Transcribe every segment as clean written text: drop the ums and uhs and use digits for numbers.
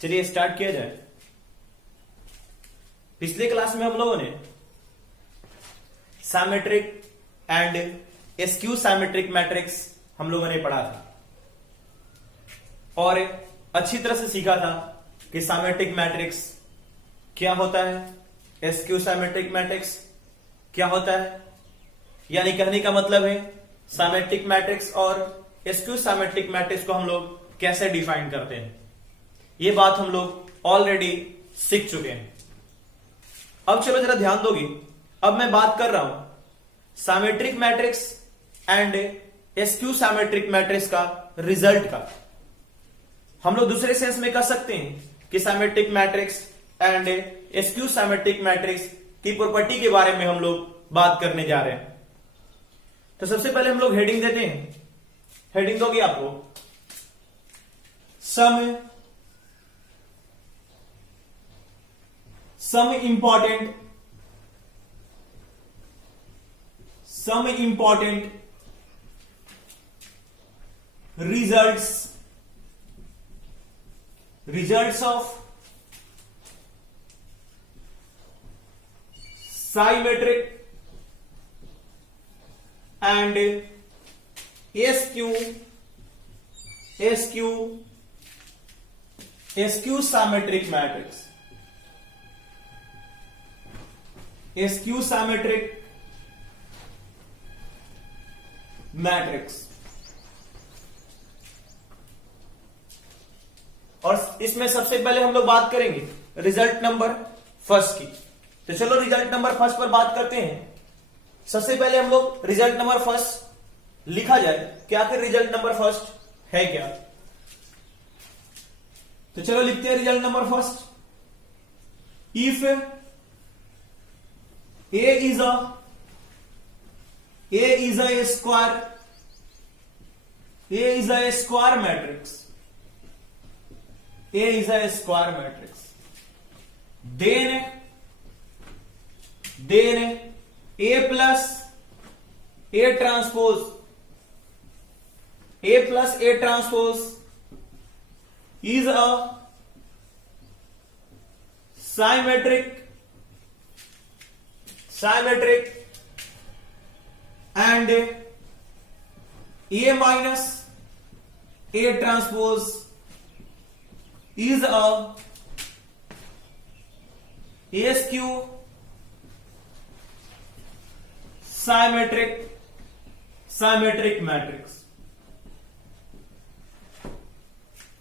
चलिए स्टार्ट किया जाए। पिछले क्लास में हम लोगों ने symmetric and skew symmetric matrix हम लोगों ने पढ़ा था और अच्छी तरह से सीखा था कि साइमेट्रिक मैट्रिक्स क्या होता है, स्क्यू साइमेट्रिक मैट्रिक्स क्या होता है। यानी कहने का मतलब है साइमेट्रिक मैट्रिक्स और स्क्यू साइमेट्रिक मैट्रिक्स को हम लोग कैसे डिफाइन करते हैं। ये बात हम लोग ऑलरेडी सीख चुके हैं। अब चलो जरा ध्यान दोगे, अब मैं बात कर रहा हूं symmetric matrix and skew symmetric matrix का रिजल्ट का। हम लोग दूसरे सेंस में कह सकते हैं कि symmetric matrix and skew symmetric matrix की प्रॉपर्टी के बारे में हम लोग बात करने जा रहे हैं। तो सबसे पहले हम लोग हेडिंग देते हैं। हेडिंग दोगे आपको some important results of symmetric and skew symmetric matrix, skew symmetric matrix. और इसमें सबसे पहले हम लोग बात करेंगे रिजल्ट नंबर फर्स्ट की। तो चलो रिजल्ट नंबर फर्स्ट पर बात करते हैं। सबसे पहले हम लोग रिजल्ट नंबर फर्स्ट लिखा जाए कि आखिर रिजल्ट नंबर फर्स्ट है क्या। तो चलो लिखते हैं result number first. If A is a square matrix. A is a square matrix. Then A plus A transpose is a symmetric and A minus A transpose is a skew symmetric matrix.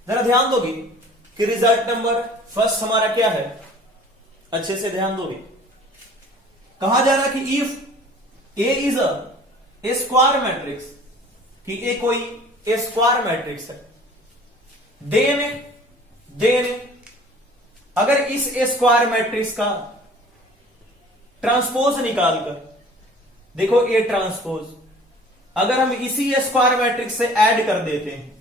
जरा ध्यान दोगे कि result number first हमारा क्या है, अच्छे से ध्यान दोगे। कहा जा रहा कि if A is a square matrix, कि A कोई स्क्वायर मैट्रिक्स है, देन अगर इस स्क्वायर मैट्रिक्स का ट्रांसपोज निकालकर देखो A ट्रांसपोज, अगर हम इसी स्क्वायर मैट्रिक्स से ऐड कर देते हैं,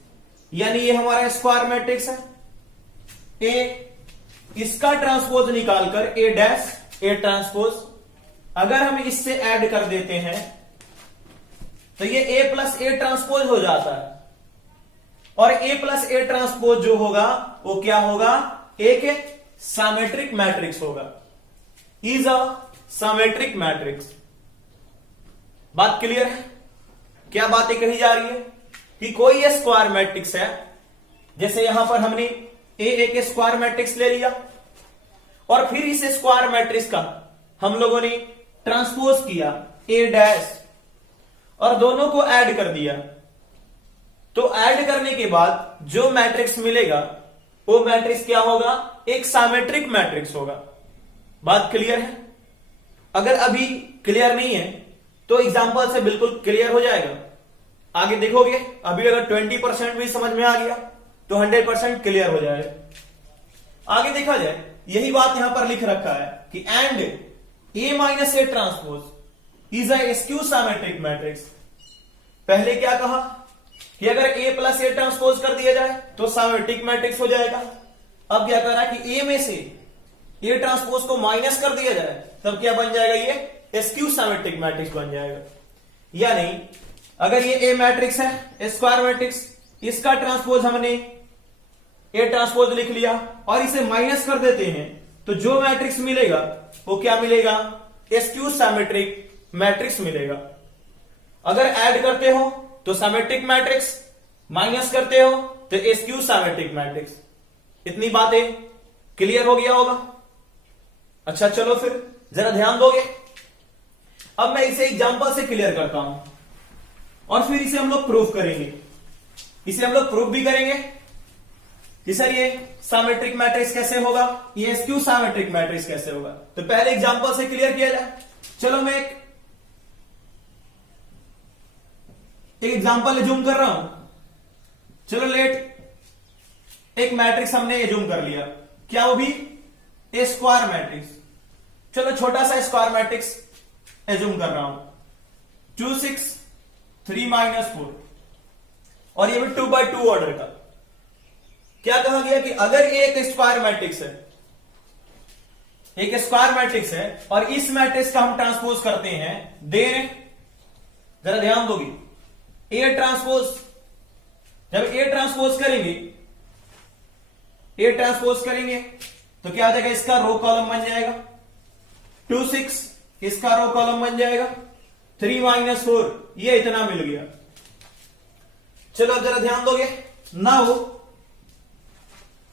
यानी ये हमारा स्क्वायर मैट्रिक्स है, A इसका ट्रांसपोज निकालकर A डैश A ट्रांसपोज अगर हम इससे ऐड कर देते हैं तो ये A प्लस A ट्रांसपोज हो जाता है। और A प्लस A ट्रांसपोज जो होगा वो क्या होगा, एक साइमेट्रिक मैट्रिक्स होगा, इज अ साइमेट्रिक मैट्रिक्स। बात क्लियर है? क्या बातें कही जा रही है कि कोई स्क्वायर मैट्रिक्स है, जैसे यहां पर हमने एक स्क्वायर मैट्रिक्स ले लिया और फिर इस स्क्वायर मैट्रिक्स का हम लोगों ने ट्रांसपोज किया A डैश और दोनों को ऐड कर दिया। तो ऐड करने के बाद जो मैट्रिक्स मिलेगा वो मैट्रिक्स क्या होगा, एक साइमेट्रिक मैट्रिक्स होगा। बात क्लियर है? अगर अभी क्लियर नहीं है तो एग्जांपल से बिल्कुल क्लियर हो जाएगा। आगे देखोगे, अभी अगर 20% भी समझ में आ गया तो 100% क्लियर हो जाएगा। आगे देखा जाए, यही बात यहां पर लिख रखा है कि and A minus A transpose is a skew symmetric matrix. पहले क्या कहा कि अगर A प्लस A ट्रांसपोज कर दिया जाए तो साइमेट्रिक मैट्रिक्स हो जाएगा। अब क्या कर रहा है कि A में से A ट्रांसपोज को माइनस कर दिया जाए तब क्या बन जाएगा, ये स्क्यू साइमेट्रिक मैट्रिक्स बन जाएगा। यानी अगर ये A मैट्रिक्स है, स्क्वायर मैट्रिक्स, इसका ट्रांसपोज हमने ए ट्रांसपोज लिख लिया और इसे माइनस कर देते हैं तो जो मैट्रिक्स मिलेगा वो क्या मिलेगा? स्क्यू सिमेट्रिक मैट्रिक्स मिलेगा। अगर ऐड करते हो तो सिमेट्रिक मैट्रिक्स, माइनस करते हो तो स्क्यू सिमेट्रिक मैट्रिक्स। इतनी बातें क्लियर हो गया होगा। अच्छा चलो फिर जरा ध्यान दोगे। अब मैं इसे एग्जांपल से क्लियर करता हूं और फिर इसे हम लोग प्रूफ करेंगे। इसे हम लोग प्रूफ भी करेंगे कि सर ये सिमेट्रिक मैट्रिक्स कैसे होगा, ये स्क्यू सिमेट्रिक मैट्रिक्स कैसे होगा। तो पहले एग्जांपल से क्लियर किया जाए। चलो मैं एक एग्जांपल जूम कर रहा हूं। चलो लेट एक मैट्रिक्स हमने एज्यूम कर लिया, क्या वो भी ए स्क्वायर मैट्रिक्स। चलो छोटा सा स्क्वायर मैट्रिक्स एज्यूम कर रहा हूं, 2 6 3 -4 और ये भी 2x2 ऑर्डर का। क्या कहा गया कि अगर ये एक स्क्वायर मैट्रिक्स है, एक स्क्वायर मैट्रिक्स है और इस मैट्रिक्स का हम ट्रांसपोज करते हैं, देन जरा ध्यान दोगी, ए ट्रांसपोज, जब ए ट्रांसपोज करेंगे तो क्या हो जाएगा? इसका रो कॉलम बन जाएगा, 2 6 इसका रो कॉलम बन जाएगा, 3 -4 ये इतना मिल गया। चलो जरा ध्यान दोगे।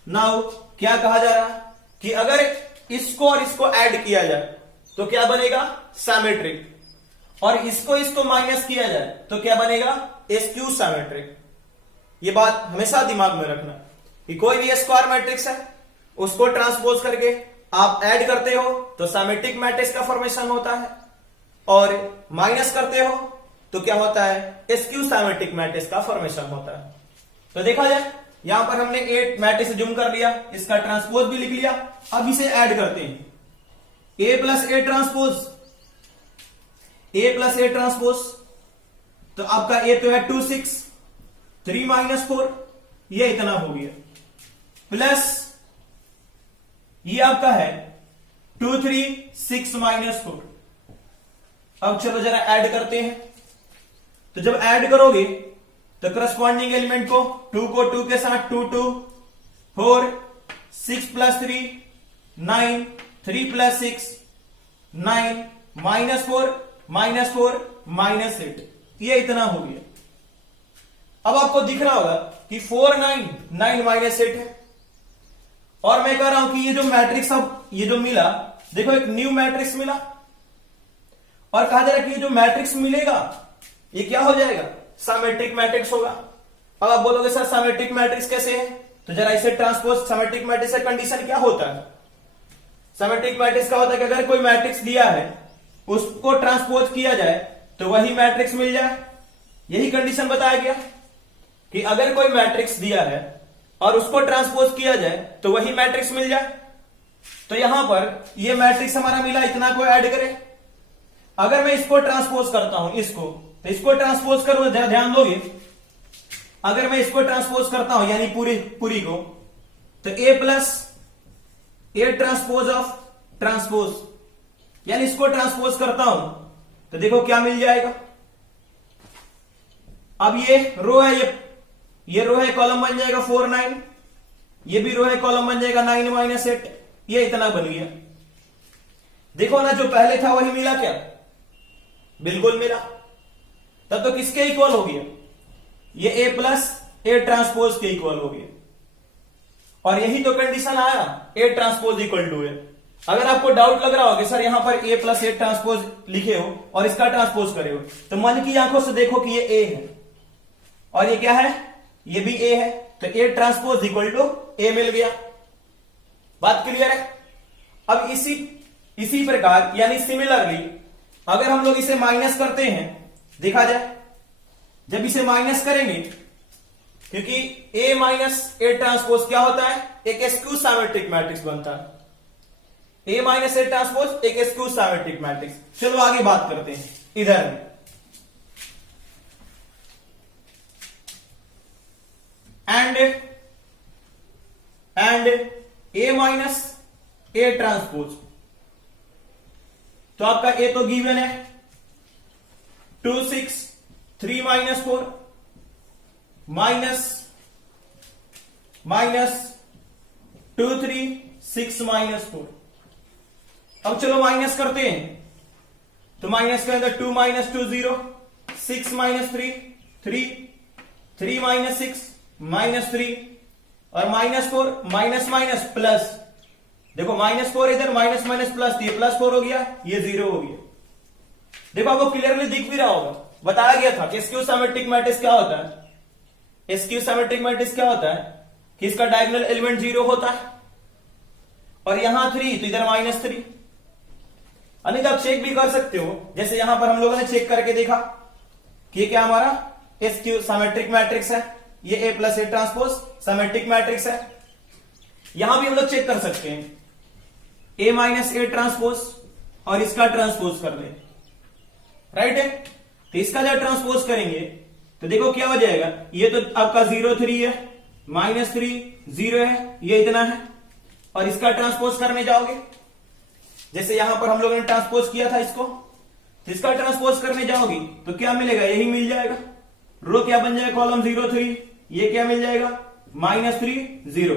नाउ क्या कहा जा रहा है कि अगर इसको और इसको ऐड किया जाए तो क्या बनेगा? सिमेट्रिक। और इसको माइनस किया जाए तो क्या बनेगा? Skew symmetric. ये बात हमेशा दिमाग में रखना कि कोई भी स्क्वायर मैट्रिक्स है, उसको ट्रांसपोज करके आप ऐड करते हो तो सिमेट्रिक मैट्रिक्स का फॉर्मेशन होता है, और माइनस करते हो तो क्या होता है? स्क्यू सिमेट्रिक मैट्रिक्स का फॉर्मेशन होता है। तो देखा जाए यहां पर हमने ए मैट्रिक्स जूम कर लिया, इसका ट्रांसपोज भी लिख लिया। अब इसे ऐड करते हैं, ए प्लस ए ट्रांसपोज। तो आपका ए तो है 2 6 3 -4 ये इतना हो गया, प्लस ये आपका है 2 3 6 -4। अब चलो जरा ऐड करते हैं। तो जब ऐड करोगे तो करस्पॉन्डिंग एलिमेंट को 2 को 2 के साथ 2 2 4 6 + 3 9 3 + 6 9 -4 -4 -8 ये इतना हो गया। अब आपको दिख रहा होगा कि 4 9 9 -8 है। और मैं कह रहा हूं कि ये जो मैट्रिक्स अब ये जो मिला, देखो एक न्यू मैट्रिक्स मिला और कहा जा रहा है कि ये जो मैट्रिक्स मिलेगा ये क्या हो जाएगा? सिमेट्रिक मैट्रिक्स होगा। अब आप बोलोगे सर सिमेट्रिक मैट्रिक्स कैसे है? तो जरा इसे ट्रांसपोज, सिमेट्रिक मैट्रिक्स का कंडीशन क्या होता है? सिमेट्रिक मैट्रिक्स का होता है कि अगर कोई मैट्रिक्स दिया है उसको ट्रांसपोज किया जाए तो वही मैट्रिक्स मिल जाए। यही कंडीशन बताया गया कि अगर कोई मैट्रिक्स दिया है और उसको ट्रांसपोज किया जाए तो वही मैट्रिक्स मिल जाए। तो यहां पर ये मैट्रिक्स हमारा मिला, इतना को ऐड करें। अगर मैं इसको ट्रांसपोज करता हूं, तो इसको ट्रांसपोज करो, जरा ध्यान दोगे। अगर मैं इसको ट्रांसपोज करता हूं यानी पूरी को, तो A plus A transpose of transpose, यानी इसको ट्रांसपोज करता हूं तो देखो क्या मिल जाएगा। अब ये रो है, ये रो है, कॉलम बन जाएगा 4 9, ये भी रो है, कॉलम बन जाएगा 9 -8 ये इतना बन गया। देखो ना जो पहले था वही मिला क्या? बिल्कुल मिला। तब तो किसके इक्वल हो गया? ये ए प्लस ए ट्रांसपोज के इक्वल हो गया। और यही तो कंडीशन आया, ए ट्रांसपोज इक्वल टू ए। अगर आपको डाउट लग रहा हो कि सर यहां पर ए प्लस ए ट्रांसपोज लिखे हो और इसका ट्रांसपोज करे हो, तो मन की आंखों से देखो कि ये ए है और ये क्या है? ये भी ए है। तो ए ट्रांसपोज इक्वल टू ए मिल गया। बात क्लियर है? अब इसी प्रकार यानी सिमिलरली अगर हम लोग इसे माइनस करते हैं, देखा जाए जब इसे माइनस करेंगे, क्योंकि ए माइनस ए ट्रांसपोज क्या होता है? एक स्क्यू सिमेट्रिक मैट्रिक्स बनता है। ए माइनस ए ट्रांसपोज एक स्क्यू सिमेट्रिक मैट्रिक्स। चलो आगे बात करते हैं इधर में। And A minus A transpose, तो आपका ए तो गिवन है 2 6 3 -4 माइनस 2 3 6 माइनस 4। अब चलो माइनस करते हैं, तो माइनस करें तो 2 माइनस 2 0, 6 माइनस 3 3, 3 माइनस 6 माइनस 3 और माइनस 4 माइनस माइनस प्लस। देखो माइनस 4 इधर माइनस माइनस प्लस, ये प्लस 4 हो गया, ये 0 हो गया। देखो आपको क्लियरली दिख भी रहा होगा, बताया गया था कि स्क्यू सिमेट्रिक मैट्रिक्स क्या होता है। स्क्यू सिमेट्रिक मैट्रिक्स क्या होता है कि इसका डायगोनल एलिमेंट 0 होता है और यहां 3 तो इधर -3। नहीं तो आप चेक भी कर सकते हो, जैसे यहां पर हम लोगों ने चेक करके देखा कि क्या हमारा स्क्यू सिमेट्रिक मैट्रिक्स है, ये A plus A transpose symmetric matrix है। यहां भी हम लोग चेक कर सकते हैं A माइनस A ट्रांसपोज और इसका ट्रांसपोज कर ले, राइट है। तो इसका जब ट्रांसपोज करेंगे तो देखो क्या हो जाएगा, ये तो आपका 0 3 है, -3 0 है, ये इतना है। और इसका ट्रांसपोज करने जाओगे, जैसे यहां पर हम लोगों ने ट्रांसपोज किया था इसको, तो इसका ट्रांसपोज करने जाओगे तो क्या मिलेगा, यही मिल जाएगा। रो क्या बन जाएगा, कॉलम 0 3, ये क्या मिल जाएगा -3 0,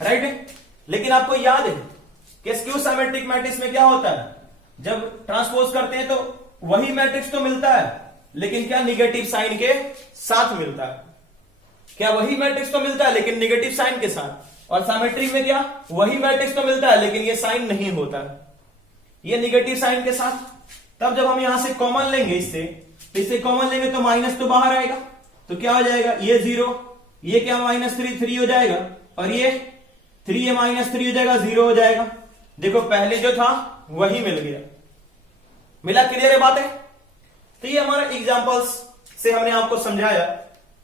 राइट है। लेकिन आपको याद है कि स्क्यू सिमेट्रिक मैट्रिक्स में क्या होता है, जब ट्रांसपोज करते हैं तो वही मैट्रिक्स तो मिलता है, लेकिन क्या निगेटिव साइन के साथ मिलता है। क्या वही मैट्रिक्स तो मिलता है लेकिन निगेटिव साइन के साथ, और सिमेट्रिक में क्या वही मैट्रिक्स तो मिलता है लेकिन ये साइन नहीं होता, ये निगेटिव साइन के साथ। तब जब हम यहां से कॉमन लेंगे, इससे कॉमन लेंगे तो माइनस तो बाहर आएगा, तो क्या हो जाएगा, ये 0, ये क्या -3 3 हो जाएगा, और ये 3 ये -3 हो जाएगा, 0 हो जाएगा। देखो पहले जो था वही मिल गया, मिला, क्लियर है बात है। तो ये हमारा एग्जांपल्स से हमने आपको समझाया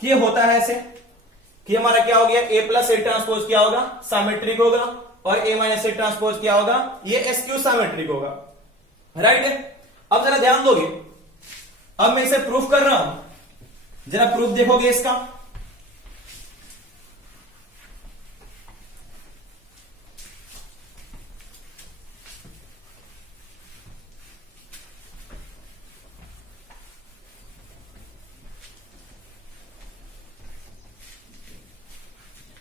कि ये होता है ऐसे कि हमारा क्या हो गया, A प्लस A ट्रांसपोज क्या होगा, सिमेट्रिक होगा, और A माइनस A ट्रांसपोज क्या होगा, ये स्क्यू सिमेट्रिक होगा, राइट है। अब जरा ध्यान दोगे, अब मैं इसे प्रूफ कर रहा हूं, जरा प्रूफ देखोगे इसका।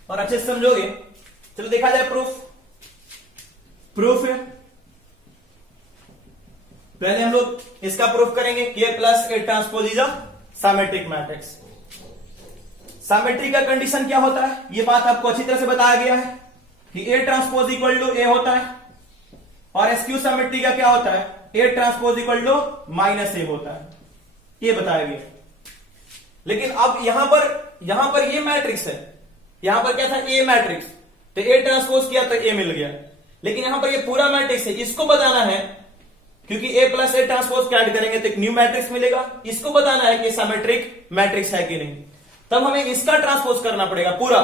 और अच्छे से समझोगे, चलो देखा जाए प्रूफ है। पहले हम लोग इसका प्रूफ करेंगे कि A plus A transpose is a symmetric matrix. Symmetry का कंडीशन क्या होता है, ये बात आपको अच्छी तरह से बताया गया है कि A transpose equal to A होता है, और स्क्यू सिमेट्री का क्या होता है, A transpose equal to -A होता है, ये बताया गया। लेकिन अब यहां पर ये मैट्रिक्स है, यहां पर क्या था, A मैट्रिक्स, तो A ट्रांसपोज किया तो A मिल गया। लेकिन यहां पर ये पूरा मैट्रिक्स है, इसको बताना है, क्योंकि A plus A transpose add करेंगे तो एक न्यू मैट्रिक्स मिलेगा, इसको बताना है कि सिमेट्रिक मैट्रिक्स है कि नहीं। तब हमें इसका ट्रांसपोज करना पड़ेगा पूरा।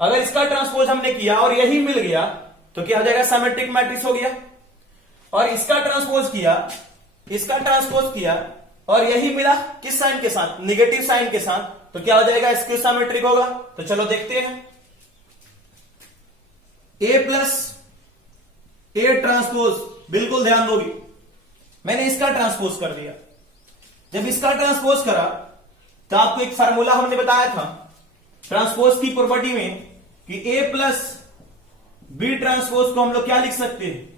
अगर इसका ट्रांसपोज हमने किया और यही मिल गया तो क्या हो जाएगा, सिमेट्रिक मैट्रिक्स हो गया। और इसका ट्रांसपोज किया और यही मिला किस साइन के साथ, निगेटिव साइन के साथ, तो क्या हो जाएगा, स्क्यू सिमेट्रिक होगा। तो चलो देखते हैं, A प्लस A ट्रांसपोज, बिल्कुल ध्यान दोगी, मैंने इसका ट्रांसपोज कर दिया। जब इसका ट्रांसपोज करा तो आपको एक फार्मूला हमने बताया था ट्रांसपोज की प्रॉपर्टी में कि A प्लस B ट्रांसपोज को हम लोग क्या लिख सकते हैं,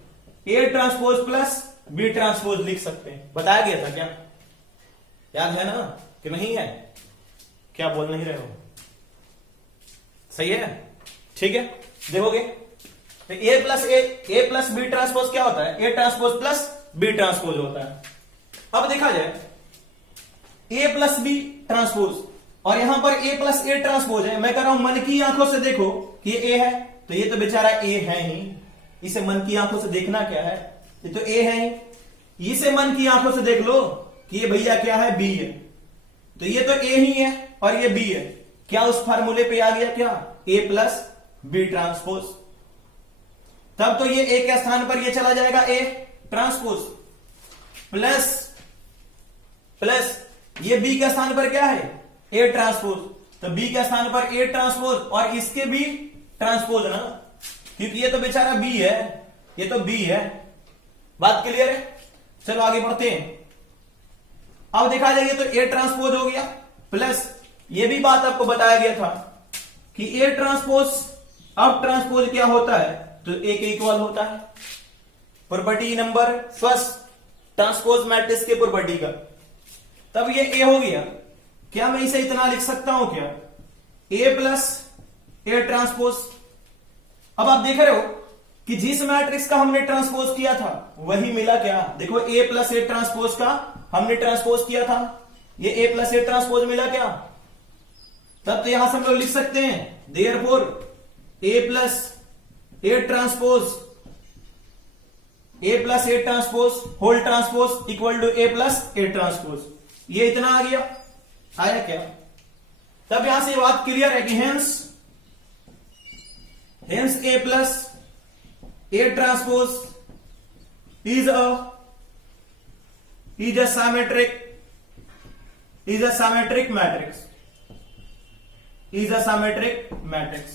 A transpose plus B transpose लिख सकते हैं। बताया गया था क्या, याद है ना कि नहीं है, क्या बोल नहीं रहे हो, सही है, ठीक है। देखोगे तो A प्लस B ट्रांसपोज क्या होता है, A transpose plus B transpose होता है। अब देखा जाए A प्लस B ट्रांसपोज, और यहां पर A प्लस A ट्रांसपोज है। मैं कह रहा हूं मन की आंखों से देखो कि ये A है, तो ये तो बेचारा A है ही, इसे मन की आंखों से देखना क्या है, ये तो A है ही। इसे मन की आंखों से देख लो कि ये भैया क्या है, B है, तो ये तो A ही है और ये B है। क्या उस फार्मूले पे आ गया क्या, A प्लस B ट्रांसपोज। तब तो ये A के स्थान पर ये चला जाएगा A ट्रांसपोज, प्लस ये B के स्थान पर क्या है, A ट्रांसपोज, तो B के स्थान पर A ट्रांसपोज और इसके B ट्रांसपोज ना, क्योंकि ये तो बेचारा B है, ये तो B है। बात क्लियर है, चलो आगे बढ़ते हैं। अब देखा जाए तो A ट्रांसपोज हो गया, प्लस ये भी बात आपको बताया गया था कि A ट्रांसपोज अब ट्रांसपोज क्या होता है, तो ए के इक्वल होता है। Property number first, transpose matrix के प्रॉपर्टी का। तब ये ए हो गया। क्या मैं इसे इतना लिख सकता हूं क्या, ए प्लस ए ट्रांसपोज। अब आप देख रहे हो कि जिस मैट्रिक्स का हमने ट्रांसपोज किया था वही मिला क्या, देखो ए प्लस ए ट्रांसपोज का हमने ट्रांसपोज किया था, ये ए प्लस ए ट्रांसपोज मिला क्या। तब तो यहां से हम लोग लिख सकते हैं therefore A plus A transpose, A plus A transpose whole transpose equal to A plus A transpose. ये इतना आ गया, आया क्या। तब यहां से ये बात क्लियर है कि hence A plus A transpose is a symmetric matrix, is a symmetric matrix.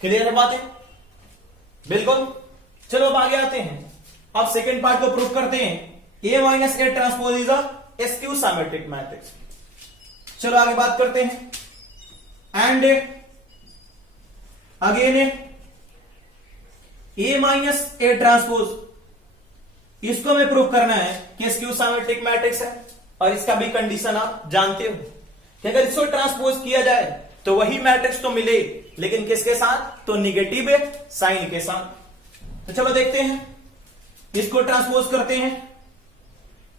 Clear है बातें, बिल्कुल। चलो अब आगे आते हैं, अब सेकेंड पार्ट को प्रूव करते हैं। A minus A transpose is a skew symmetric matrix. चलो आगे बात करते हैं। And again A minus A transpose, इसको हमें प्रूव करना है कि स्क्यू सैमेट्रिक मैट्रिक्स है, और इसका भी कंडीशन आप जानते हो कि अगर इसको ट्रांसपोज किया जाए तो वही मैट्रिक्स तो मिले, लेकिन किसके साथ, तो निगेटिव साइन के साथ। तो चलो देखते हैं, इसको ट्रांसपोज करते हैं।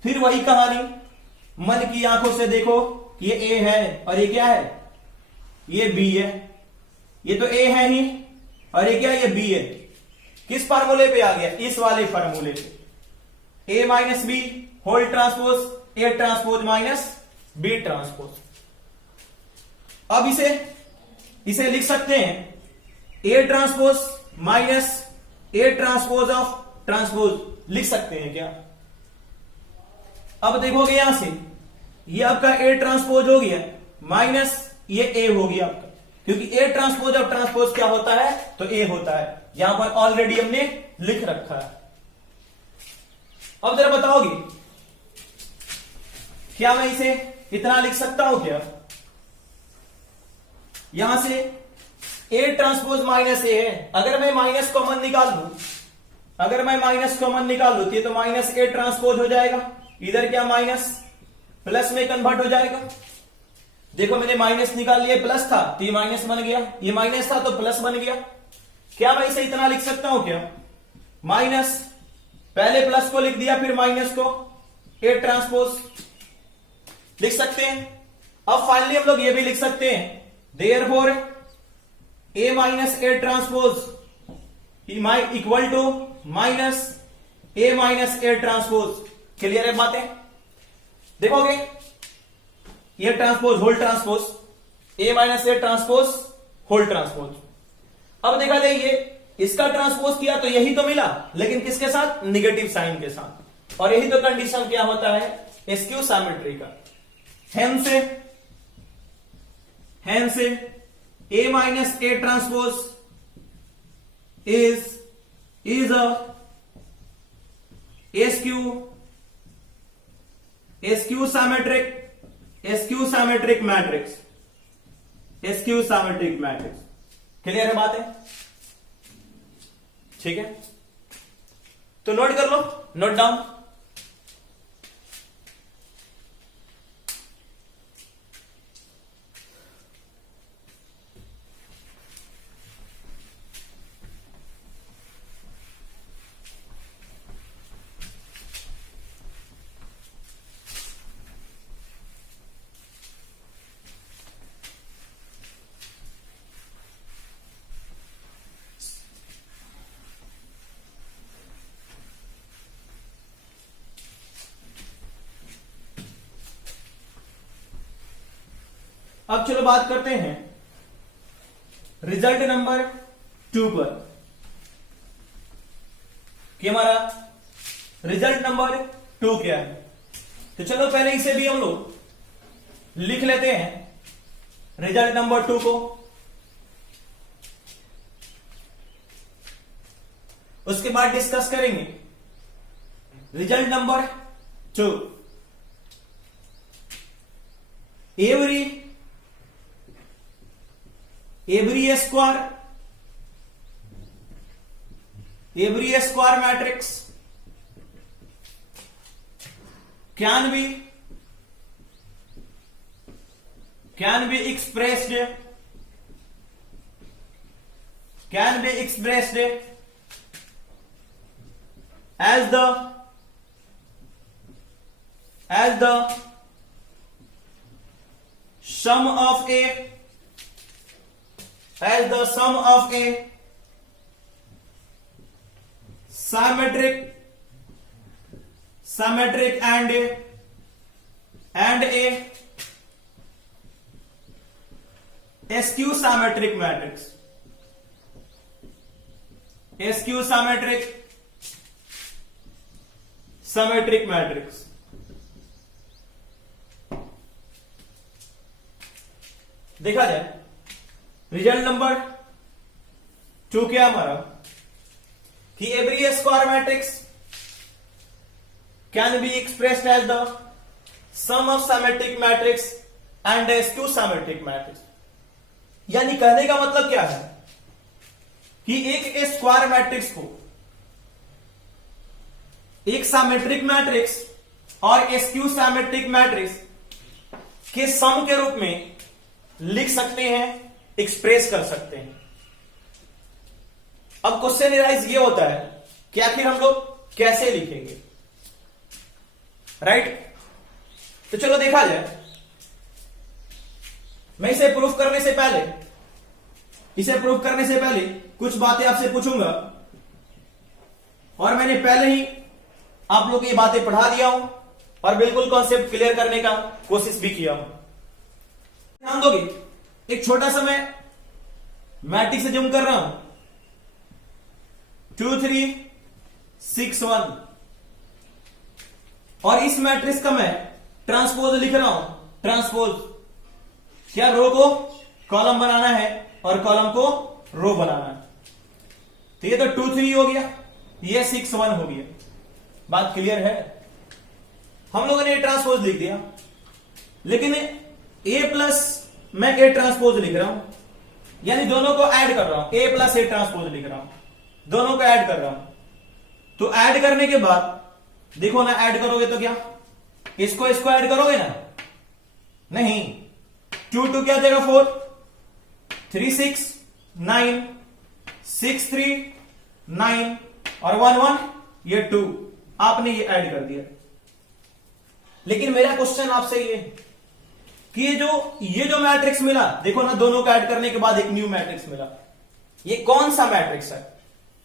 फिर वही कहानी, मन की आंखों से देखो, ये ए है और ये क्या है, ये बी है। ये तो ए है ही, और ये क्या, ये बी है। किस फार्मूले पे आ गया, इस वाले फार्मूले पे, A minus B whole transpose A transpose minus B transpose. अब इसे लिख सकते हैं A transpose minus A transpose of transpose, लिख सकते हैं क्या। अब देखोगे यहां से, ये आपका ए ट्रांसपोज हो गया माइनस ये ए हो गया आपका, क्योंकि ए ट्रांसपोज ऑफ ट्रांसपोज क्या होता है, तो ए होता है। यहां पर ऑलरेडी हमने लिख रखा है। अब जरा बताओगे, क्या मैं इसे इतना लिख सकता हूं क्या, यहां से ए ट्रांसपोज माइनस ए है, अगर मैं माइनस कॉमन निकाल लू, अगर मैं माइनस कॉमन निकाल लू तो माइनस ए ट्रांसपोज हो जाएगा, इधर क्या माइनस प्लस में कन्वर्ट हो जाएगा। देखो मैंने माइनस निकाल लिया, प्लस था तो ये माइनस बन गया, ये माइनस था तो प्लस बन गया। क्या मैं इसे इतना लिख सकता हूं क्या, माइनस पहले प्लस को लिख दिया फिर माइनस को, ए ट्रांसपोज लिख सकते हैं। अब फाइनली हम लोग ये भी लिख सकते हैं therefore A minus A transpose equal to minus A minus A transpose. Clear है बातें, देखोगे ये transpose whole transpose, A minus A transpose whole transpose. अब देखा जाए ये इसका ट्रांसपोज किया तो यही तो मिला, लेकिन किसके साथ, निगेटिव साइन के साथ। और यही तो कंडीशन क्या होता है स्क्यू सैमेट्री का। Hence A minus A transpose is a skew symmetric matrix, skew symmetric matrix. Clear है बात है, ठीक है। तो नोट कर लो, नोट डाउन। अब चलो बात करते हैं रिजल्ट नंबर 2 पर, कि हमारा रिजल्ट नंबर 2 क्या है। तो चलो पहले इसे भी हम लोग लिख लेते हैं रिजल्ट नंबर 2 को। उसके बाद डिस्कस करेंगे result number 2। every square every square matrix can be expressed as the sum of a symmetric and a skew symmetric matrix. A skew symmetric matrix. देखा जाए रिजल्ट नंबर 2 क्या हमारा कि every square matrix can be expressed as the sum of symmetric matrix and skew symmetric matrix. यानी कहने का मतलब क्या है कि एक स्क्वायर मैट्रिक्स को एक सिमेट्रिक मैट्रिक्स और स्क्यू सिमेट्रिक मैट्रिक्स के सम के रूप में लिख सकते हैं, एक्सप्रेस कर सकते हैं। अब क्वेश्चन राइज ये होता है कि आखिर हम लोग कैसे लिखेंगे, राइट? तो चलो देखा जाए। मैं इसे प्रूफ करने से पहले कुछ बातें आपसे पूछूंगा, और मैंने पहले ही आप लोग ये बातें पढ़ा दिया हूं और बिल्कुल कॉन्सेप्ट क्लियर करने का कोशिश भी किया हूं। ध्यान दोगे, एक छोटा सा मैं मैट्रिक्स से जूम कर रहा हूं, 2 3 6 1, और इस मैट्रिक्स का मैं ट्रांसपोज लिख रहा हूं। ट्रांसपोज क्या, रो को कॉलम बनाना है और कॉलम को रो बनाना है। तो ये तो 2 3 हो गया, ये 6 1 हो गया। बात क्लियर है? हम लोगों ने ट्रांसपोज लिख दिया, लेकिन ए प्लस मैं ए ट्रांसपोज लिख रहा हूं, यानी दोनों को ऐड कर रहा हूं। ए प्लस ए ट्रांसपोज लिख रहा हूं, दोनों को ऐड कर रहा हूं। तो ऐड करने के बाद देखो ना, ऐड करोगे तो क्या इसको ऐड करोगे ना? नहीं। 2 2 क्या देगा 4, 3 6 9, 6 3 9 और 1 1, ये 2 आपने ये ऐड कर दिया। लेकिन मेरा क्वेश्चन आपसे ये कि ये जो मैट्रिक्स मिला, देखो ना, दोनों को ऐड करने के बाद एक न्यू मैट्रिक्स मिला। ये कौन सा मैट्रिक्स है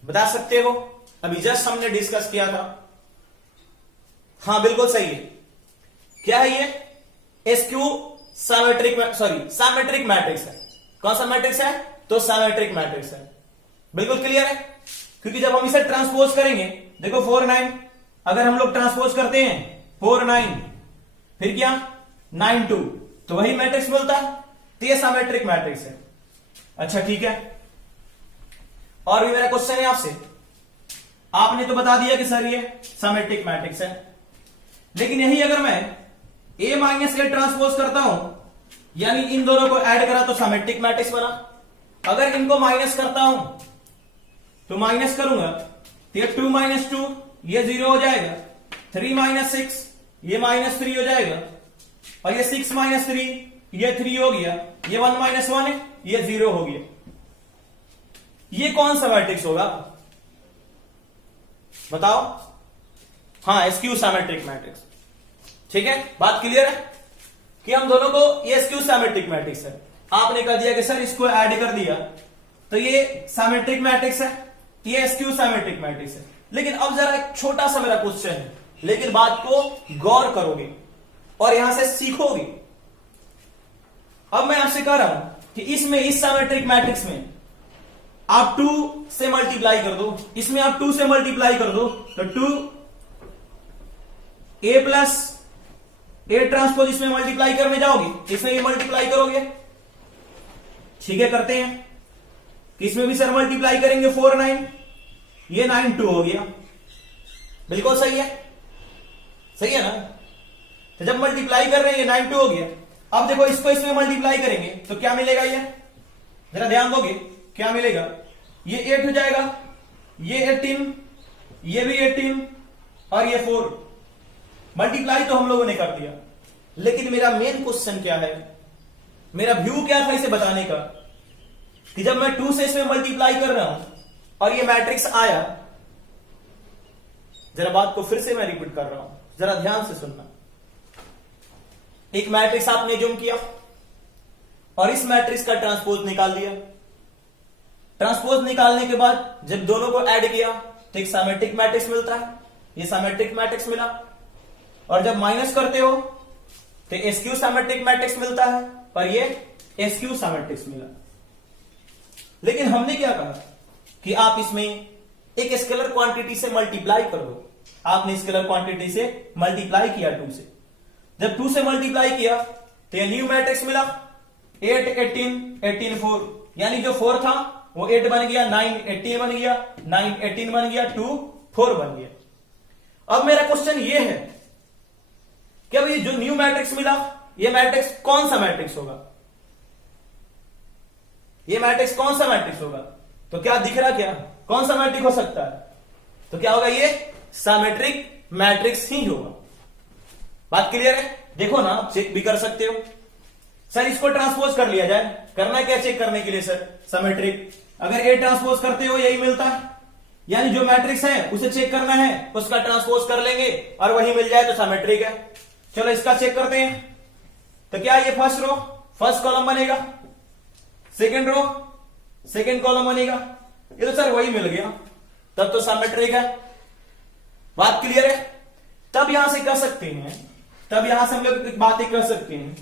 बता सकते हो? अभी जस्ट हमने डिस्कस किया था। हाँ बिल्कुल सही है। क्या है ये? स्क्यू सिमेट्रिक मैट्रिक्स है। कौन सा मैट्रिक्स है? तो सिमेट्रिक मैट्रिक्स है। बिल्कुल क्लियर है, क्योंकि जब हम इसे ट्रांसपोज करेंगे, देखो 4 9, अगर हम लोग ट्रांसपोज करते हैं 4 9, फिर क्या 9 2, तो वही मैट्रिक्स मिलता है। तो ये सिमेट्रिक मैट्रिक्स है। अच्छा ठीक है, और भी मेरा क्वेश्चन है आपसे। आपने तो बता दिया कि सर ये सिमेट्रिक मैट्रिक्स है, लेकिन यही अगर मैं ए माइनस ए ट्रांसपोज करता हूं, यानी इन दोनों को ऐड करा तो सिमेट्रिक मैट्रिक्स बना। अगर इनको माइनस करता हूं तो माइनस करूंगा तो ये 2 - 2 ये 0 हो जाएगा, 3 - 6 ये -3 हो जाएगा, और ये 6 - 3 ये 3 हो गया, ये 1 - 1 है, ये 0 हो गया। ये कौन सा मैट्रिक्स होगा बताओ? हाँ, स्क्यू सिमेट्रिक मैट्रिक्स। ठीक है, बात क्लियर है कि हम दोनों को ये स्क्यू सिमेट्रिक मैट्रिक्स है। आपने कह दिया कि सर इसको ऐड कर दिया तो ये सिमेट्रिक मैट्रिक्स है, ये स्क्यू सिमेट्रिक मैट्रिक्स है। लेकिन अब जरा एक छोटा सा मेरा क्वेश्चन है, लेकिन बात को गौर करोगे और यहां से सीखोगे। अब मैं आपसे कह रहा हूं कि इसमें, इस सिमेट्रिक मैट्रिक्स में आप 2 से मल्टीप्लाई कर दो, इसमें आप 2 से मल्टीप्लाई कर दो, तो 2 ए प्लस ए ट्रांसपोज इसमें मल्टीप्लाई करने जाओगे, इसमें भी मल्टीप्लाई करोगे। ठीक है, करते हैं। इसमें भी सर मल्टीप्लाई करेंगे 4 9, ये 9 2 हो गया। बिल्कुल सही है, सही है ना? तो जब मल्टीप्लाई कर रहे हैं ये 9 2 हो गया। अब देखो इसको इसमें मल्टीप्लाई करेंगे तो क्या मिलेगा? ये जरा ध्यान दोगे, क्या मिलेगा? ये 8 हो जाएगा, ये 18, ये भी 18 और ये 4 मल्टीप्लाई तो हम लोगों ने कर दिया, लेकिन मेरा मेन क्वेश्चन क्या है, मेरा व्यू क्या था इसे बताने का, कि जब मैं 2 से इसमें मल्टीप्लाई कर रहा हूं और ये मैट्रिक्स आया, जरा बात को फिर से मैं रिपीट कर रहा हूं, जरा ध्यान से सुनना। एक मैट्रिक्स आपने जूम किया और इस मैट्रिक्स का ट्रांसपोज निकाल दिया। ट्रांसपोज निकालने के बाद जब दोनों को ऐड किया तो एक सिमेट्रिक मैट्रिक्स मिलता है, ये सिमेट्रिक मैट्रिक्स मिला, और जब माइनस करते हो तो एसक्यू सिमेट्रिक मैट्रिक्स मिलता है, पर ये एसक्यू सिमेट्रिक्स मिला। लेकिन हमने क्या कहा कि आप इसमें एक स्केलर क्वांटिटी से मल्टीप्लाई कर दो। आपने स्केलर क्वांटिटी से मल्टीप्लाई किया 2 से, जब 2 से मल्टीप्लाई किया तो ये न्यू मैट्रिक्स मिला 8 18 18 4, यानी जो 4 था वो 8 बन गया, 9 18 बन गया, 9 18 बन गया, 2 4 बन गया। अब मेरा क्वेश्चन ये है कि अब ये जो न्यू मैट्रिक्स मिला, ये मैट्रिक्स कौन सा मैट्रिक्स होगा, ये मैट्रिक्स कौन सा मैट्रिक्स होगा? तो क्या दिख रहा, क्या कौन सा मैट्रिक्स हो सकता है? तो क्या होगा, ये सिमेट्रिक मैट्रिक्स ही होगा। बात क्लियर है? देखो ना, चेक भी कर सकते हो। सर इसको ट्रांसपोज कर लिया जाए, करना क्या चेक करने के लिए सर? सिमेट्रिक। अगर ए ट्रांसपोज करते हो यही मिलता है, यानी जो मैट्रिक्स है उसे चेक करना है, उसका ट्रांसपोज कर लेंगे और वही मिल जाए तो सिमेट्रिक है। चलो इसका चेक करते हैं। तो क्या ये फर्स्ट रो फर्स्ट कॉलम बनेगा, सेकेंड रो सेकेंड कॉलम बनेगा, ये तो सर वही मिल गया, तब तो सिमेट्रिक है। बात क्लियर है? तब यहां से कह सकते हैं, तब यहां से हम लोग एक बात कह सकते हैं,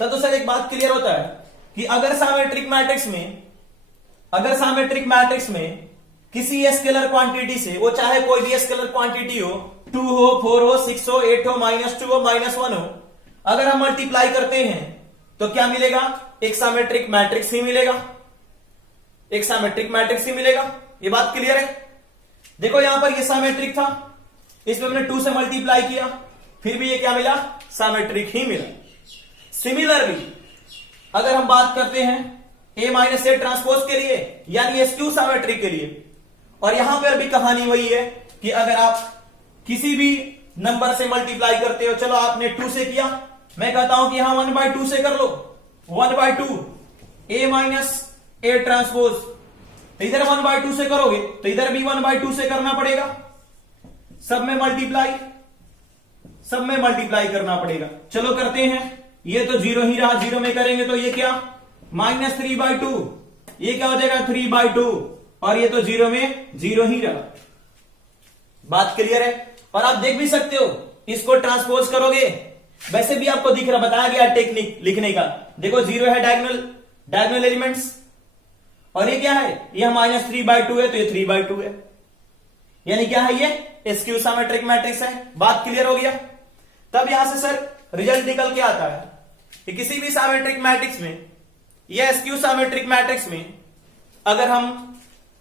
तब तो सर एक बात क्लियर होता है कि अगर सिमेट्रिक मैट्रिक्स में किसी स्केलर क्वांटिटी से, वो चाहे कोई भी स्केलर क्वांटिटी हो, 2 हो 4 हो 6 हो 8 हो -2 हो -1 हो, अगर हम मल्टीप्लाई करते हैं तो क्या मिलेगा? एक सिमेट्रिक मैट्रिक्स ही मिलेगा, एक सिमेट्रिक मैट्रिक्स ही मिलेगा। ये बात क्लियर है? देखो यहां पर ये सिमेट्रिक था, इसमें हमने 2 से मल्टीप्लाई किया, फिर भी ये क्या मिला? सिमेट्रिक ही मिला। सिमिलरली अगर हम बात करते हैं a माइनस ए ट्रांसपोज के लिए, यानी एसक्यू सिमेट्रिक के लिए, और यहां पर भी कहानी वही है कि अगर आप किसी भी नंबर से मल्टीप्लाई करते हो, चलो आपने 2 से किया, मैं कहता हूं कि यहां 1/2 से कर लो, 1/2 a माइनस ए ट्रांसपोज, तो इधर 1/2 से करोगे तो इधर भी 1/2 से करना पड़ेगा, सब में मल्टीप्लाई करना पड़ेगा। चलो करते हैं, ये तो 0 ही रहा, 0 में करेंगे तो ये क्या? -3/2, ये क्या हो जाएगा? 3/2, और ये तो 0 में 0 ही रहा। बात क्लियर है? और आप देख भी सकते हो, इसको ट्रांसपोज करोगे, वैसे भी आपको दिख रहा, बताया गया टेक्निक लिखने का। देखो 0 है डायगोनल एलिमेंट्स, और ये क्या है? ये -3/2 है, तो ये 3/2 है, यानी क्या है? ये एसक्यू सिमेट्रिक मैट्रिक्स है। बात क्लियर हो गया? तब यहां से सर रिजल्ट निकल के आता है कि किसी भी सिमेट्रिक मैट्रिक्स में या एसक्यू सिमेट्रिक मैट्रिक्स में अगर हम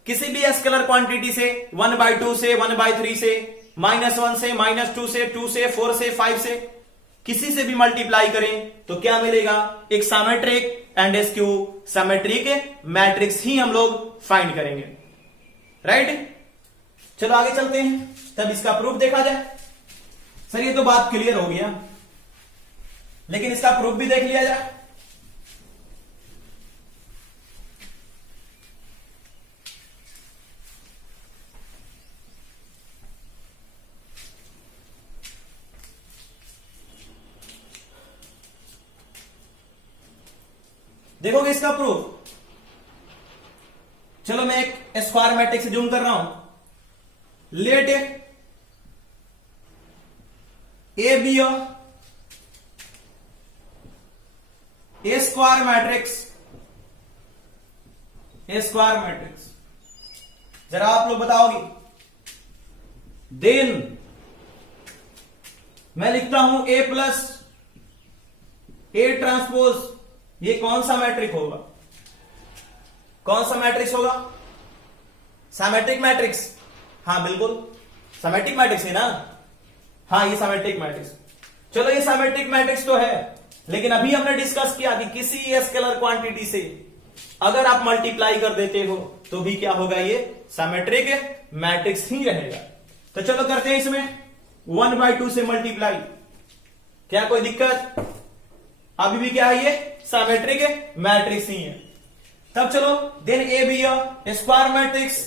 किसी भी स्केलर क्वांटिटी से 1/2 से 1/3 से -1 से -2 से 2 से 4 से 5 से किसी से भी मल्टीप्लाई करें तो क्या मिलेगा? एक symmetric and skew symmetric matrix ही हम लोग फाइंड करेंगे। राइट? चलो आगे चलते हैं, तब इसका प्रूफ देखा जाए। सर ये तो बात क्लियर हो गया, लेकिन इसका प्रूफ भी देख लिया जाए। देखोगे इसका प्रूफ। चलो मैं एक स्क्वायर मैट्रिक्स से जूम कर रहा हूं। Let A B a square matrix, जरा आप लोग बताओगे। देन मैं लिखता हूं ए प्लस ए ट्रांसपोज, ये कौन सा मैट्रिक होगा? कौन सा मैट्रिक्स होगा? Symmetric matrix. हाँ बिल्कुल सिमेट्रिक मैट्रिक्स है ना, हाँ ये सिमेट्रिक मैट्रिक्स। चलो ये सिमेट्रिक मैट्रिक्स तो है, लेकिन अभी हमने डिस्कस किया कि किसी स्केलर क्वांटिटी से अगर आप मल्टीप्लाई कर देते हो तो भी क्या होगा, ये सिमेट्रिक मैट्रिक्स ही रहेगा। तो चलो करते हैं इसमें 1/2 से मल्टीप्लाई। क्या कोई दिक्कत? अभी भी क्या है, ये सिमेट्रिक मैट्रिक्स ही है। तब चलो then A B a square matrix,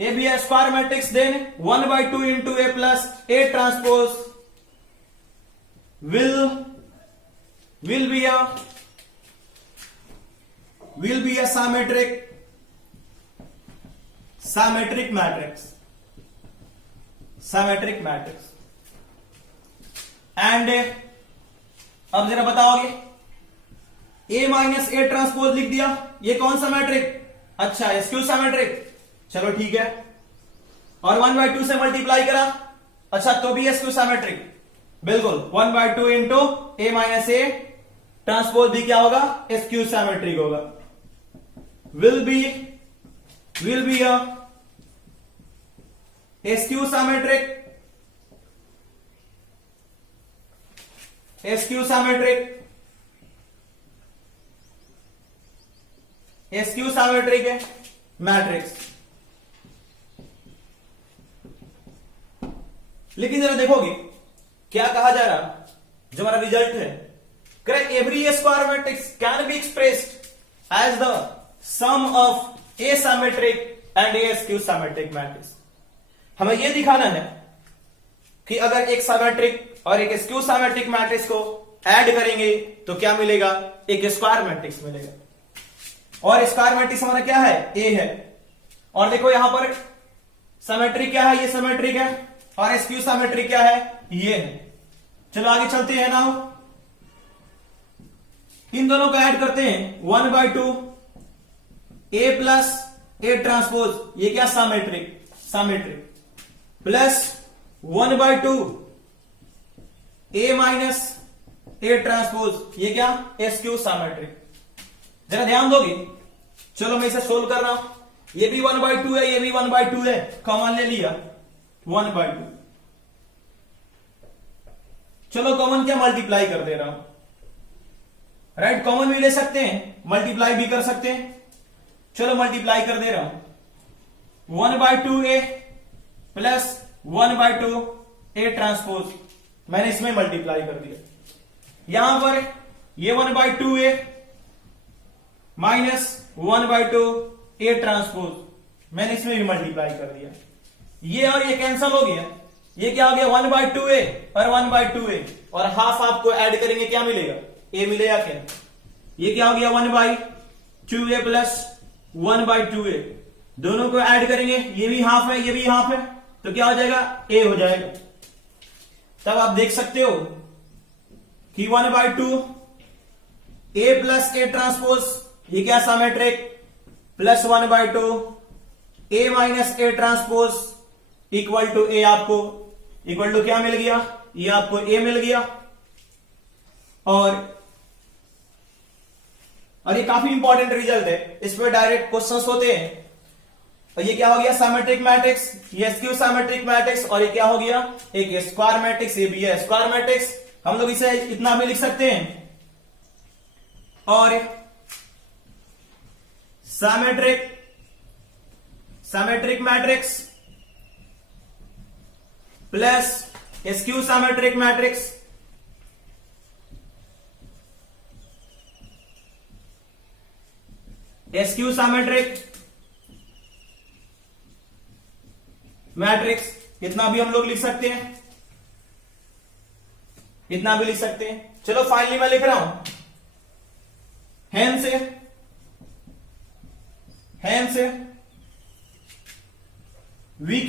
A B a square matrix, then 1/2 into A plus A transpose will be a symmetric matrix and अब जरा बताओगे, a माइनस ए ट्रांसपोज लिख दिया, ये कौन सा मैट्रिक? अच्छा, स्क्यू सिमेट्रिक। चलो ठीक है, और 1/2 से मल्टीप्लाई करा, अच्छा तो भी स्क्यू सिमेट्रिक, बिल्कुल 1/2 into A minus A transpose भी क्या होगा, स्क्यू सिमेट्रिक होगा। Will be a skew symmetric है मैट्रिक्स। लेकिन जरा देखोगे क्या कहा जा रहा, जो हमारा रिजल्ट है, correct, every square matrix can be expressed as the sum of a symmetric and a skew symmetric matrix. हमें यह दिखाना है कि अगर एक सिमेट्रिक और एक स्क्यू सिमेट्रिक मैट्रिक्स को ऐड करेंगे तो क्या मिलेगा, एक स्क्वायर मैट्रिक्स मिलेगा। और स्क्वायर मैट्रिक्स हमारा क्या है, ए है। और देखो यहां पर सिमेट्रिक क्या है, ये सिमेट्रिक है, और स्क्यू सिमेट्रिक क्या है, ये है। चलो आगे चलते हैं नाउ, इन दोनों को ऐड करते हैं, 1/2 ए प्लस ए ट्रांसपोज, ये क्या symmetric plus 1/2 A minus A transpose, ये क्या, स्क्यू सिमेट्रिक। जरा ध्यान दोगे, चलो मैं इसे सोल्व कर रहा हूं, ये भी 1/2 है, ये भी 1/2 है, कॉमन ले लिया 1/2। चलो कॉमन क्या, मल्टीप्लाई कर दे रहा हूं, राइट, कॉमन भी ले सकते हैं, मल्टीप्लाई भी कर सकते हैं। चलो मल्टीप्लाई कर दे रहा हूं, 1/2 ए प्लस 1/2 ए ट्रांसपोज, मैंने इसमें मल्टीप्लाई कर दिया। यहां पर ये 1/2 ए माइनस 1/2 ए ट्रांसपोज, मैंने इसमें भी मल्टीप्लाई कर दिया। ये और ये कैंसल हो गया, ये क्या हो गया, 1/2 ए और 1/2 ए, और हाफ आपको ऐड करेंगे क्या मिलेगा, ए मिलेगा क्या, ये क्या हो गया 1/2 ए प्लस 1/2 ए, दोनों को ऐड करेंगे, ये भी हाफ है, ये भी हाफ है, तो क्या हो जाएगा, ए हो जाएगा। तब आप देख सकते हो कि 1/2 ए प्लस ए ट्रांसपोज, ये क्या, symmetric, plus 1/2 A minus A transpose equal to A, आपको इक्वल टू क्या मिल गया, ये आपको ए मिल गया। और ये काफी इंपॉर्टेंट रिजल्ट है, इस पर डायरेक्ट क्वेश्चंस होते हैं। और ये क्या हो गया, सिमेट्रिक मैट्रिक्स, ये स्क्यू सिमेट्रिक मैट्रिक्स, और ये क्या हो गया, एक स्क्वायर मैट्रिक्स, ये भी है स्क्वायर मैट्रिक्स। हम लोग इसे इतना भी लिख सकते हैं। और symmetric matrix plus skew symmetric matrix, skew symmetric matrix, इतना भी हम लोग लिख सकते हैं, इतना भी लिख सकते हैं। चलो फाइनली मैं लिख रहा हूं, hence we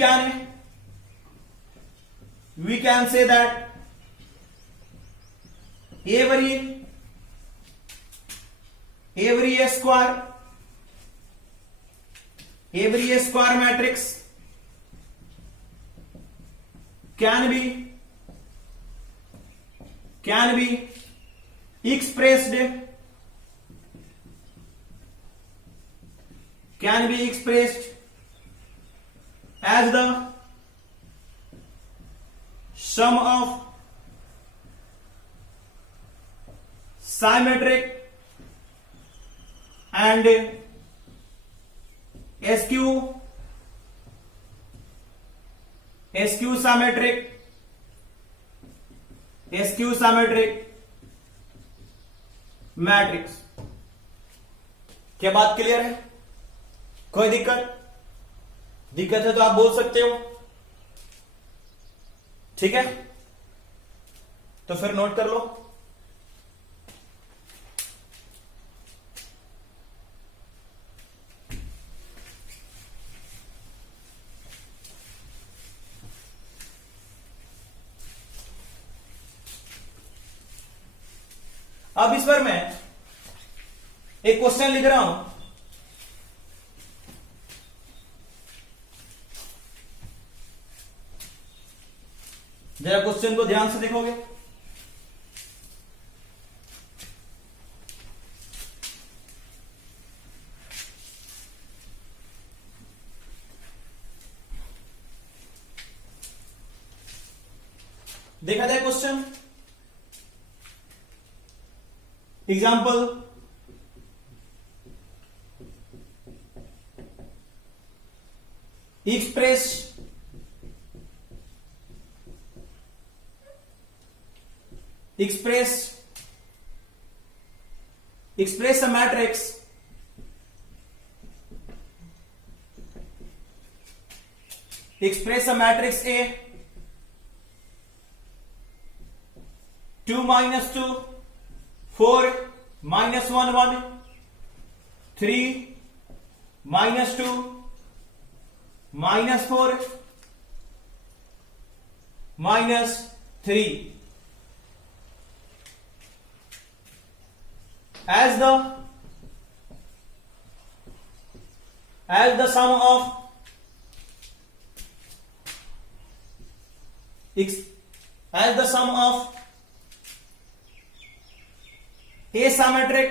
can say that every square matrix can be expressed as the sum of symmetric and SQ symmetric matrix. क्या बात क्लियर है? कोई दिक्कत है तो आप बोल सकते हो। ठीक है, तो फिर नोट कर लो। अब इस पर मैं एक क्वेश्चन लिख रहा हूं। जरा क्वेश्चन को ध्यान से देखोगे। देखा जाए question. Example, express a matrix A 2 minus 2 4 minus 1 1 3 minus 2 minus 4 minus 3 as the sum of asymmetric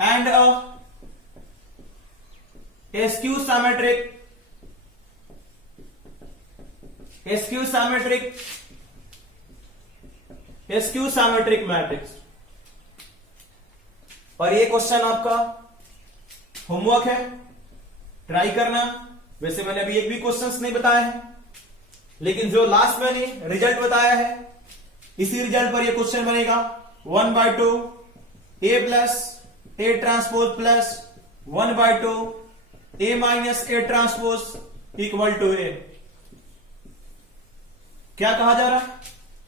and a skew symmetric matrix. और ये क्वेश्चन आपका होमवर्क है, ट्राई करना। वैसे मैंने अभी एक भी क्वेश्चंस नहीं बताया है, लेकिन जो लास्ट मैंने रिजल्ट बताया है इसी रिजल्ट पर ये क्वेश्चन बनेगा। 1/2 A plus A transpose plus 1/2 A minus A transpose equal to A। क्या कहा जा रहा है?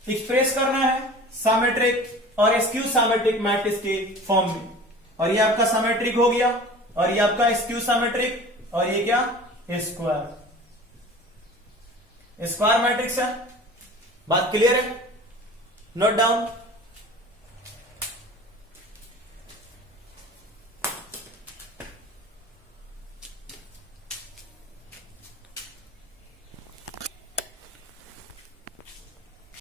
एक्सप्रेस करना है सैमेट्रिक और स्क्यू सैमेट्रिक मैट्रिक्स के फॉर्म में। और ये आपका सैमेट्रिक हो गया, और ये आपका स्क्यू सैमेट्रिक, और ये क्या? स्क्वायर मैट्रिक्स है। बात क्लियर है? Note down.